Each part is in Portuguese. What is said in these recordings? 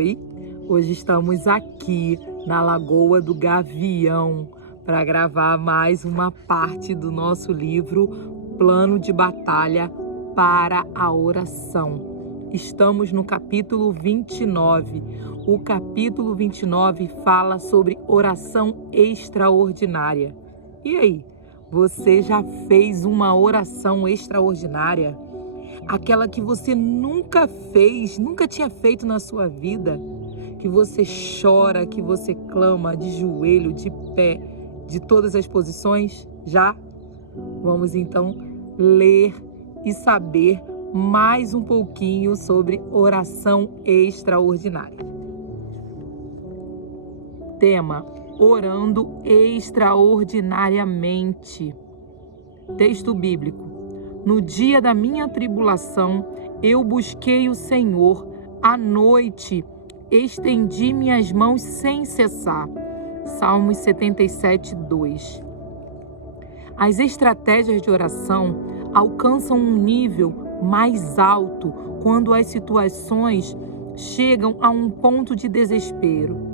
Oi, hoje estamos aqui na Lagoa do Gavião para gravar mais uma parte do nosso livro Plano de Batalha para a Oração. Estamos no capítulo 29. O capítulo 29 fala sobre oração extraordinária. E aí, você já fez uma oração extraordinária? Aquela que você nunca fez, nunca tinha feito na sua vida, que você chora, que você clama de joelho, de pé, de todas as posições? Já? Vamos então ler e saber mais um pouquinho sobre oração extraordinária. Tema: orando extraordinariamente. Texto bíblico: no dia da minha tribulação, eu busquei o Senhor. À noite, estendi minhas mãos sem cessar. Salmos 77, 2. As estratégias de oração alcançam um nível mais alto quando as situações chegam a um ponto de desespero.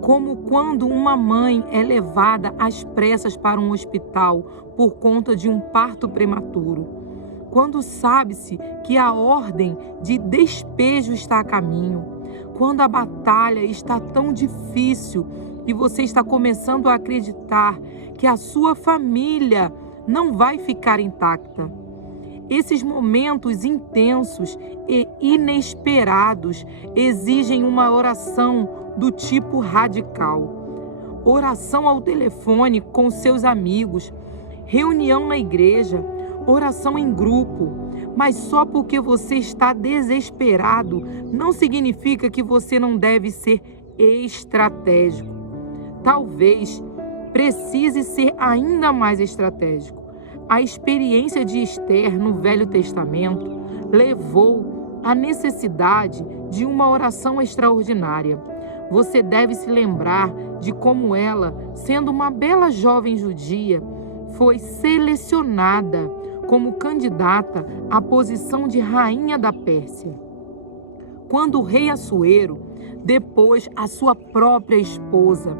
Como quando uma mãe é levada às pressas para um hospital por conta de um parto prematuro. Quando sabe-se que a ordem de despejo está a caminho. Quando a batalha está tão difícil e você está começando a acreditar que a sua família não vai ficar intacta. Esses momentos intensos e inesperados exigem uma oração do tipo radical. Oração ao telefone com seus amigos, reunião na igreja, oração em grupo. Mas só porque você está desesperado não significa que você não deve ser estratégico. Talvez precise ser ainda mais estratégico. A experiência de Esther no Velho Testamento levou à necessidade de uma oração extraordinária. Você deve se lembrar de como ela, sendo uma bela jovem judia, foi selecionada como candidata à posição de rainha da Pérsia. Quando o rei Assuero depôs a sua própria esposa,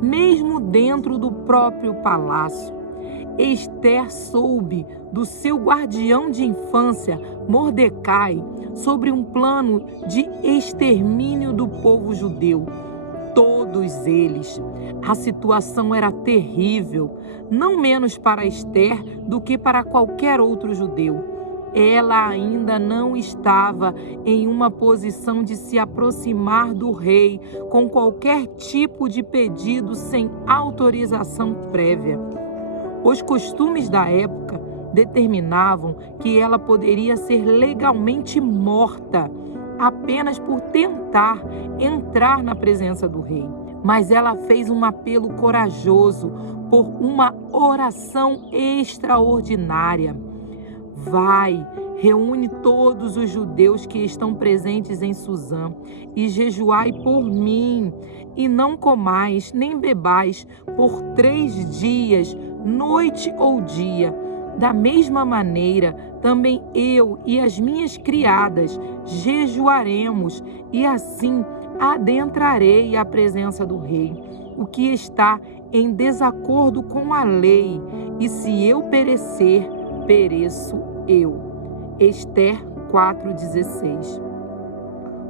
mesmo dentro do próprio palácio, Esther soube do seu guardião de infância, Mordecai, sobre um plano de extermínio do povo judeu. Todos eles. A situação era terrível, não menos para Esther do que para qualquer outro judeu. Ela ainda não estava em uma posição de se aproximar do rei com qualquer tipo de pedido sem autorização prévia. Os costumes da época determinavam que ela poderia ser legalmente morta apenas por tentar entrar na presença do rei. Mas ela fez um apelo corajoso por uma oração extraordinária. Vai, reúne todos os judeus que estão presentes em Suzã e jejuai por mim, e não comais nem bebais por 3 dias, noite ou dia. Da mesma maneira, também eu e as minhas criadas jejuaremos, e assim adentrarei a presença do rei, o que está em desacordo com a lei, e se eu perecer, pereço eu. Esther 4,16.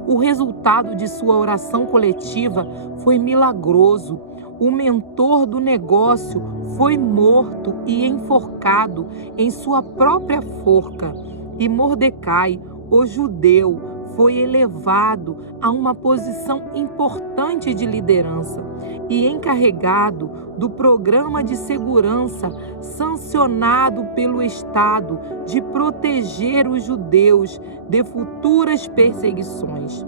O resultado de sua oração coletiva foi milagroso. O mentor do negócio foi morto e enforcado em sua própria forca. E Mordecai, o judeu, foi elevado a uma posição importante de liderança e encarregado do programa de segurança sancionado pelo Estado de proteger os judeus de futuras perseguições.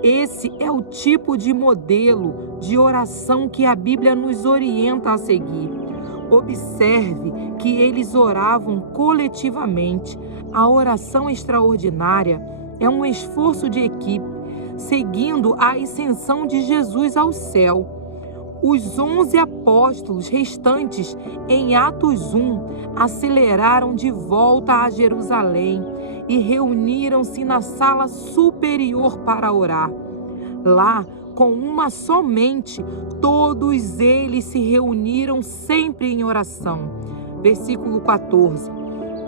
Esse é o tipo de modelo de oração que a Bíblia nos orienta a seguir. Observe que eles oravam coletivamente. A oração extraordinária é um esforço de equipe, seguindo a ascensão de Jesus ao céu. Os 11 apóstolos restantes, em Atos 1, aceleraram de volta a Jerusalém e reuniram-se na sala superior para orar. Lá, com uma só mente, todos eles se reuniram sempre em oração. Versículo 14.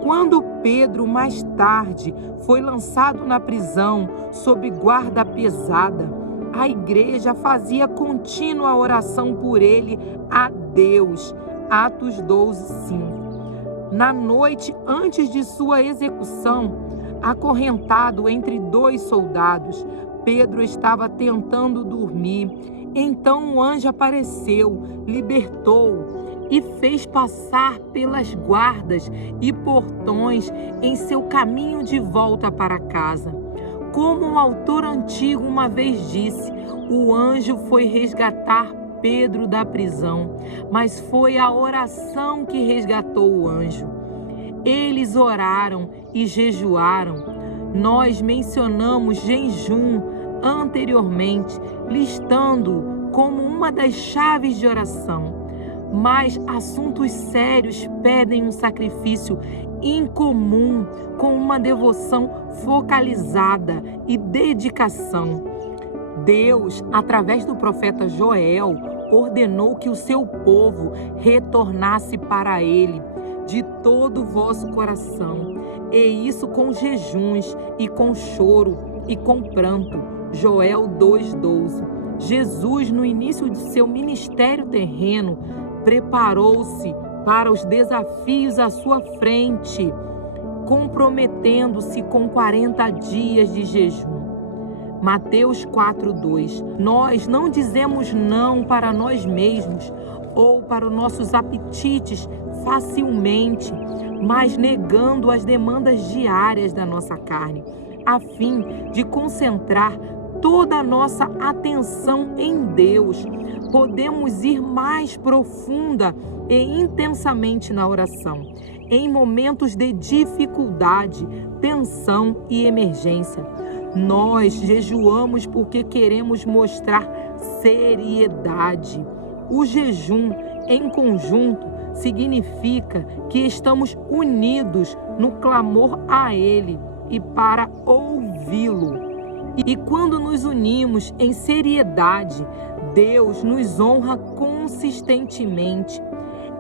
Quando Pedro, mais tarde, foi lançado na prisão sob guarda pesada, a igreja fazia contínua oração por ele a Deus. Atos 12:5. Na noite antes de sua execução, acorrentado entre 2 soldados, Pedro estava tentando dormir. Então um anjo apareceu, libertou e fez passar pelas guardas e portões em seu caminho de volta para casa. Como um autor antigo uma vez disse, o anjo foi resgatar Pedro da prisão, mas foi a oração que resgatou o anjo. Eles oraram e jejuaram. Nós mencionamos jejum anteriormente, listando como uma das chaves de oração. Mas assuntos sérios pedem um sacrifício incomum, com uma devoção focalizada e dedicação. Deus, através do profeta Joel, ordenou que o seu povo retornasse para ele de todo o vosso coração, e isso com jejuns e com choro e com pranto. Joel 2:12. Jesus, no início de seu ministério terreno, preparou-se para os desafios à sua frente, comprometendo-se com 40 dias de jejum. Mateus 4:2. Nós não dizemos não para nós mesmos ou para os nossos apetites facilmente, mas negando as demandas diárias da nossa carne, a fim de concentrar toda a nossa atenção em Deus. Podemos ir mais profunda e intensamente na oração, em momentos de dificuldade, tensão e emergência. Nós jejuamos porque queremos mostrar seriedade. O jejum em conjunto significa que estamos unidos no clamor a Ele e para ouvi-lo. E quando nos unimos em seriedade, Deus nos honra consistentemente.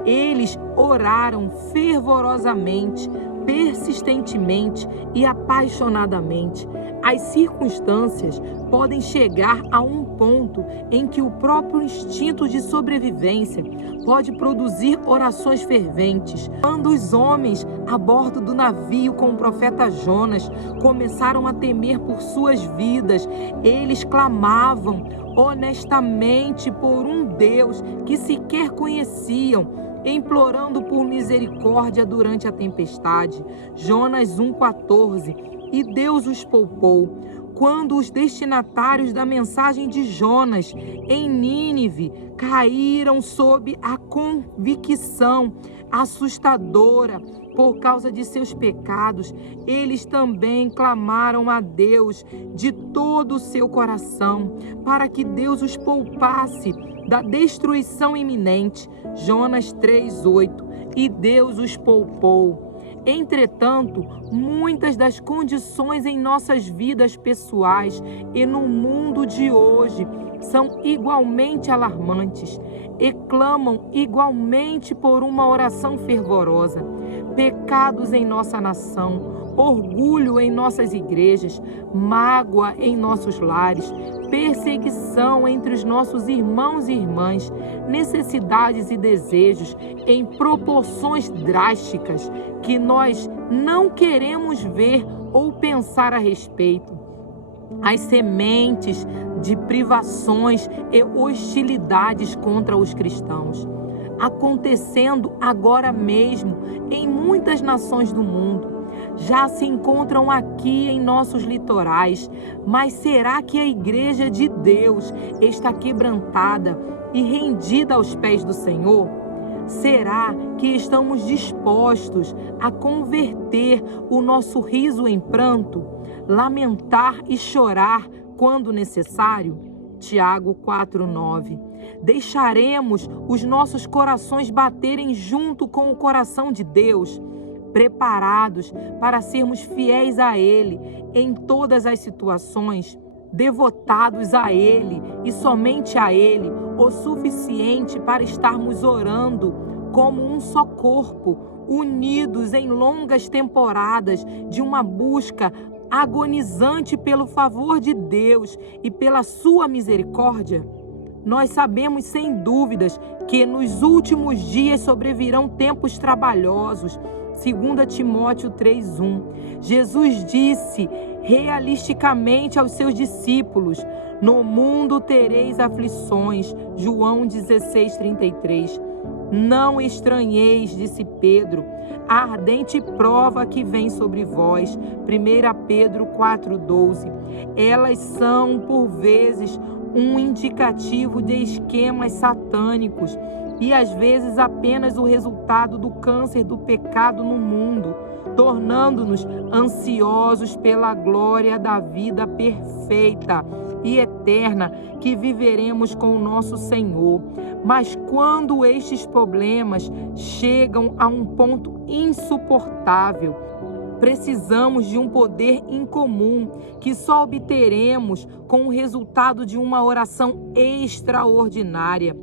Eles oraram fervorosamente, persistentemente e apaixonadamente. As circunstâncias podem chegar a um ponto em que o próprio instinto de sobrevivência pode produzir orações ferventes. Quando os homens a bordo do navio com o profeta Jonas começaram a temer por suas vidas, eles clamavam honestamente por um Deus que sequer conheciam, implorando por misericórdia durante a tempestade. Jonas 1:14. E Deus os poupou. Quando os destinatários da mensagem de Jonas em Nínive caíram sob a convicção assustadora por causa de seus pecados, eles também clamaram a Deus de todo o seu coração, para que Deus os poupasse da destruição iminente. Jonas 3:8. E Deus os poupou. Entretanto, muitas das condições em nossas vidas pessoais e no mundo de hoje são igualmente alarmantes e clamam igualmente por uma oração fervorosa. Pecados em nossa nação, orgulho em nossas igrejas, mágoa em nossos lares, perseguição entre os nossos irmãos e irmãs, necessidades e desejos em proporções drásticas que nós não queremos ver ou pensar a respeito. As sementes de privações e hostilidades contra os cristãos, acontecendo agora mesmo em muitas nações do mundo. Já se encontram aqui em nossos litorais, mas será que a Igreja de Deus está quebrantada e rendida aos pés do Senhor? Será que estamos dispostos a converter o nosso riso em pranto, lamentar e chorar quando necessário? Tiago 4:9. Deixaremos os nossos corações baterem junto com o coração de Deus, preparados para sermos fiéis a Ele em todas as situações? devotados a Ele e somente a Ele, o suficiente para estarmos orando como um só corpo, unidos em longas temporadas de uma busca agonizante pelo favor de Deus e pela sua misericórdia? Nós sabemos sem dúvidas que nos últimos dias sobrevirão tempos trabalhosos. 2 Timóteo 3:1. Jesus disse realisticamente aos seus discípulos: no mundo tereis aflições. João 16:33. Não estranheis, disse Pedro, a ardente prova que vem sobre vós. 1 Pedro 4:12. Elas são, por vezes, um indicativo de esquemas satânicos e às vezes apenas o resultado do câncer do pecado no mundo, tornando-nos ansiosos pela glória da vida perfeita e eterna que viveremos com o nosso Senhor. Mas quando estes problemas chegam a um ponto insuportável, precisamos de um poder incomum que só obteremos com o resultado de uma oração extraordinária.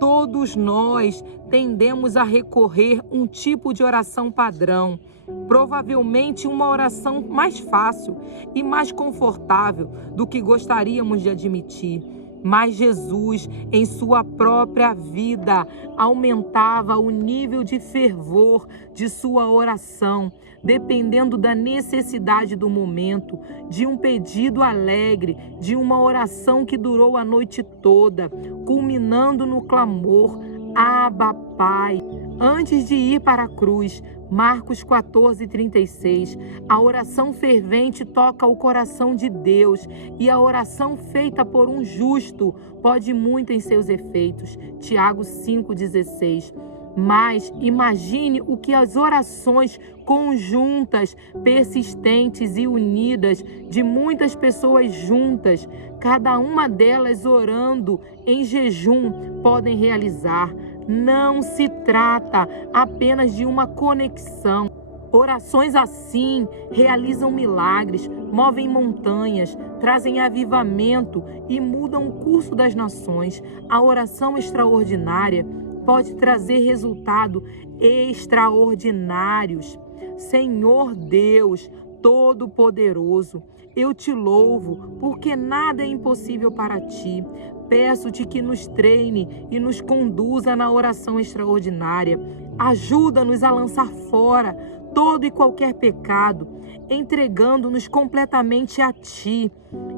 Todos nós tendemos a recorrer a um tipo de oração padrão, provavelmente uma oração mais fácil e mais confortável do que gostaríamos de admitir. Mas Jesus, em sua própria vida, aumentava o nível de fervor de sua oração, dependendo da necessidade do momento, de um pedido alegre, de uma oração que durou a noite toda, culminando no clamor: Abba, Pai. Antes de ir para a cruz, Marcos 14:36, a oração fervente toca o coração de Deus e a oração feita por um justo pode muito em seus efeitos. Tiago 5:16. Mas imagine o que as orações conjuntas, persistentes e unidas de muitas pessoas juntas, cada uma delas orando em jejum, podem realizar. Não se trata apenas de uma conexão. Orações assim realizam milagres, movem montanhas, trazem avivamento e mudam o curso das nações. A oração extraordinária pode trazer resultados extraordinários. Senhor Deus Todo-Poderoso, eu te louvo, porque nada é impossível para ti. Peço-te que nos treine e nos conduza na oração extraordinária. Ajuda-nos a lançar fora todo e qualquer pecado, entregando-nos completamente a ti.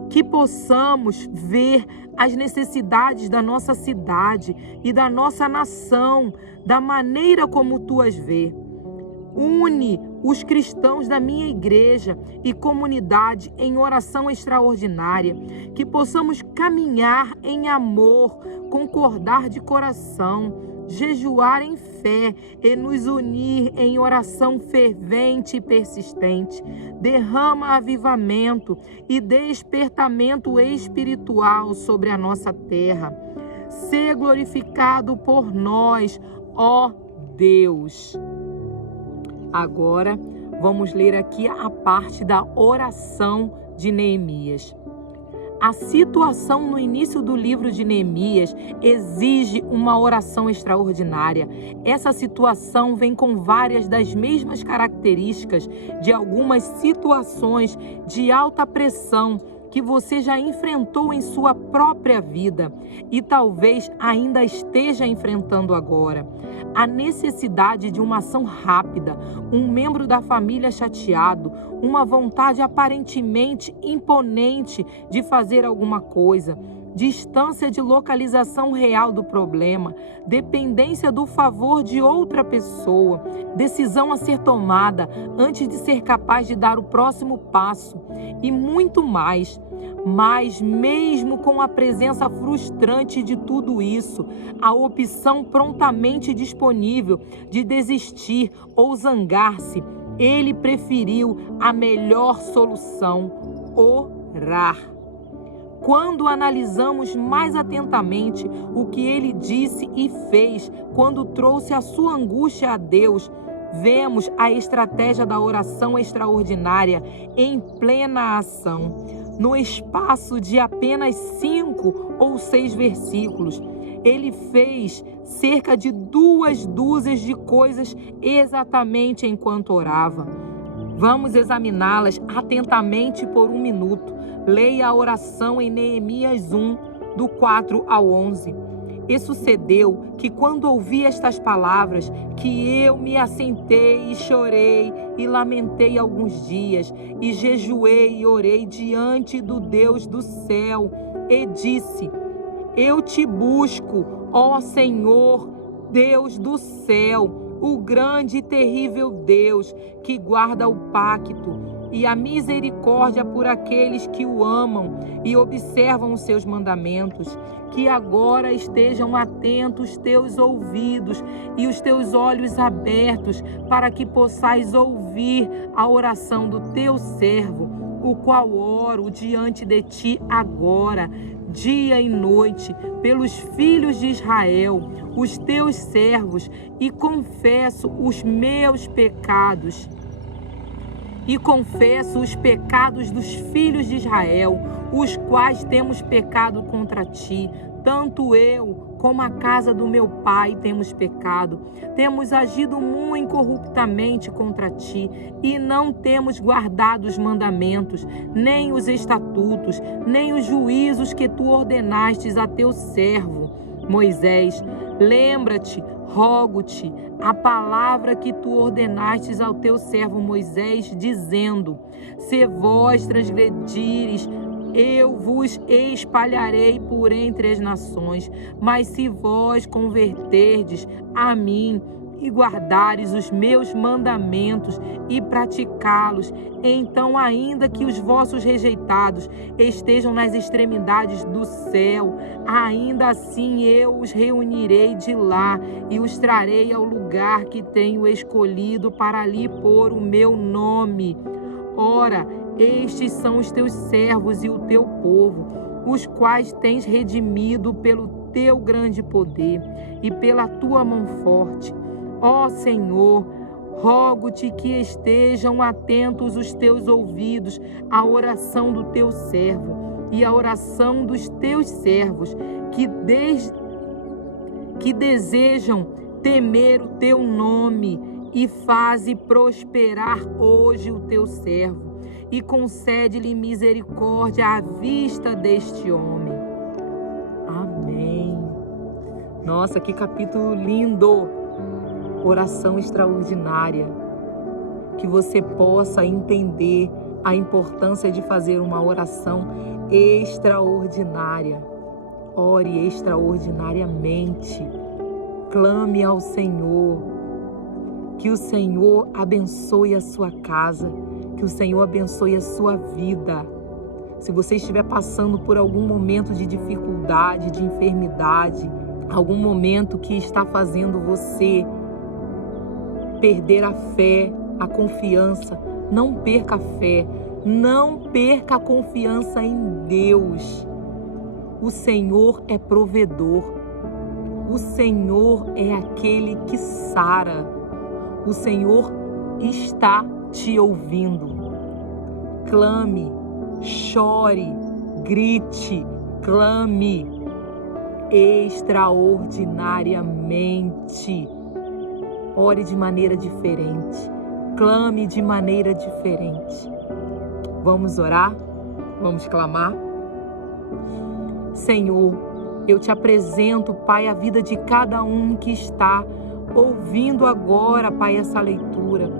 Que possamos ver as necessidades da nossa cidade e da nossa nação da maneira como tu as vê. Une os cristãos da minha igreja e comunidade em oração extraordinária, que possamos caminhar em amor, concordar de coração, jejuar em fé e nos unir em oração fervente e persistente. Derrama avivamento e despertamento espiritual sobre a nossa terra. Sê glorificado por nós, ó Deus. Agora, vamos ler aqui a parte da oração de Neemias. A situação no início do livro de Neemias exige uma oração extraordinária. Essa situação vem com várias das mesmas características de algumas situações de alta pressão que você já enfrentou em sua própria vida e talvez ainda esteja enfrentando agora. A necessidade de uma ação rápida, um membro da família chateado, uma vontade aparentemente imponente de fazer alguma coisa, distância de localização real do problema, dependência do favor de outra pessoa, decisão a ser tomada antes de ser capaz de dar o próximo passo e muito mais. Mas mesmo com a presença frustrante de tudo isso, a opção prontamente disponível de desistir ou zangar-se, ele preferiu a melhor solução: orar. Quando analisamos mais atentamente o que ele disse e fez quando trouxe a sua angústia a Deus, vemos a estratégia da oração extraordinária em plena ação. no espaço de apenas 5 ou 6 versículos. Ele fez cerca de 2 dúzias de coisas exatamente enquanto orava. Vamos examiná-las atentamente por 1 minuto. Leia a oração em Neemias 1, do 4 ao 11. E sucedeu que quando ouvi estas palavras, que eu me assentei e chorei e lamentei alguns dias, e jejuei e orei diante do Deus do céu, e disse: eu te busco, ó Senhor, Deus do céu, o grande e terrível Deus, que guarda o pacto e a misericórdia por aqueles que o amam e observam os seus mandamentos. Que agora estejam atentos teus ouvidos e os teus olhos abertos, para que possais ouvir a oração do teu servo, o qual oro diante de ti agora, dia e noite, pelos filhos de Israel, os teus servos, e confesso os meus pecados. E confesso os pecados dos filhos de Israel, os quais temos pecado contra ti. Tanto eu como a casa do meu pai temos pecado. Temos agido muito incorruptamente contra ti, e não temos guardado os mandamentos, nem os estatutos, nem os juízos que tu ordenastes a teu servo Moisés. Lembra-te, rogo-te, a palavra que tu ordenastes ao teu servo Moisés, dizendo: se vós transgredires, eu vos espalharei por entre as nações. Mas se vós converterdes a mim e guardares os meus mandamentos e praticá-los, então, ainda que os vossos rejeitados estejam nas extremidades do céu, ainda assim eu os reunirei de lá e os trarei ao lugar que tenho escolhido para ali pôr o meu nome. Ora, estes são os teus servos e o teu povo, os quais tens redimido pelo teu grande poder e pela tua mão forte. Ó Senhor, rogo-te que estejam atentos os teus ouvidos à oração do teu servo e à oração dos teus servos, que desejam temer o teu nome, e faze prosperar hoje o teu servo, e concede-lhe misericórdia à vista deste homem. Amém. Nossa, que capítulo lindo! Oração extraordinária. Que você possa entender a importância de fazer uma oração extraordinária. Ore extraordinariamente. Clame ao Senhor. Que o Senhor abençoe a sua casa. Que o Senhor abençoe a sua vida. Se você estiver passando por algum momento de dificuldade, de enfermidade, algum momento que está fazendo você perder a fé, a confiança, não perca a fé, não perca a confiança em Deus. O Senhor é provedor, o Senhor é aquele que sara, o Senhor está te ouvindo. Clame, chore, grite, clame extraordinariamente. Ore de maneira diferente, clame de maneira diferente. Vamos orar? Vamos clamar? Senhor, eu te apresento, Pai, a vida de cada um que está ouvindo agora, Pai, essa leitura.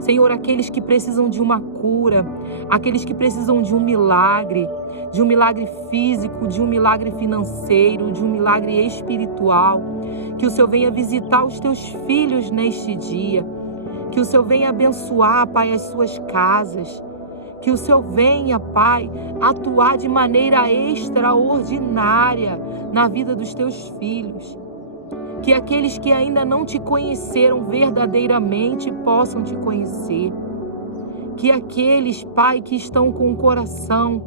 Senhor, aqueles que precisam de uma cura, aqueles que precisam de um milagre físico, de um milagre financeiro, de um milagre espiritual. Que o Senhor venha visitar os teus filhos neste dia. Que o Senhor venha abençoar, Pai, as suas casas. Que o Senhor venha, Pai, atuar de maneira extraordinária na vida dos teus filhos. Que aqueles que ainda não te conheceram verdadeiramente possam te conhecer. Que aqueles, Pai, que estão com o coração,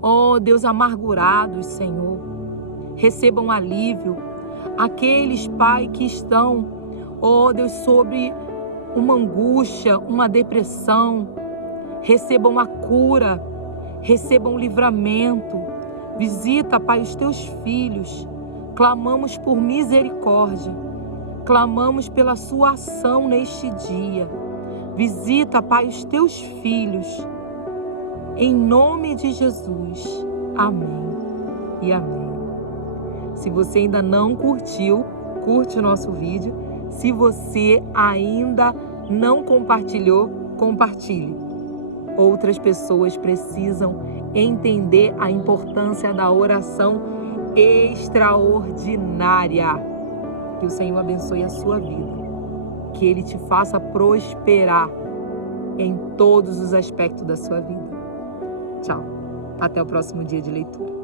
ó Deus, amargurados, Senhor, recebam alívio. Aqueles, Pai, que estão, ó Deus, sobre uma angústia, uma depressão, recebam a cura. recebam livramento. Visita, Pai, os teus filhos. Clamamos por misericórdia. Clamamos pela sua ação neste dia. Visita, Pai, os teus filhos. Em nome de Jesus. Amém e amém. Se você ainda não curtiu, curte o nosso vídeo. Se você ainda não compartilhou, compartilhe. Outras pessoas precisam entender a importância da oração extraordinária. Que o Senhor abençoe a sua vida. Que Ele te faça prosperar em todos os aspectos da sua vida. Tchau. Até o próximo dia de leitura.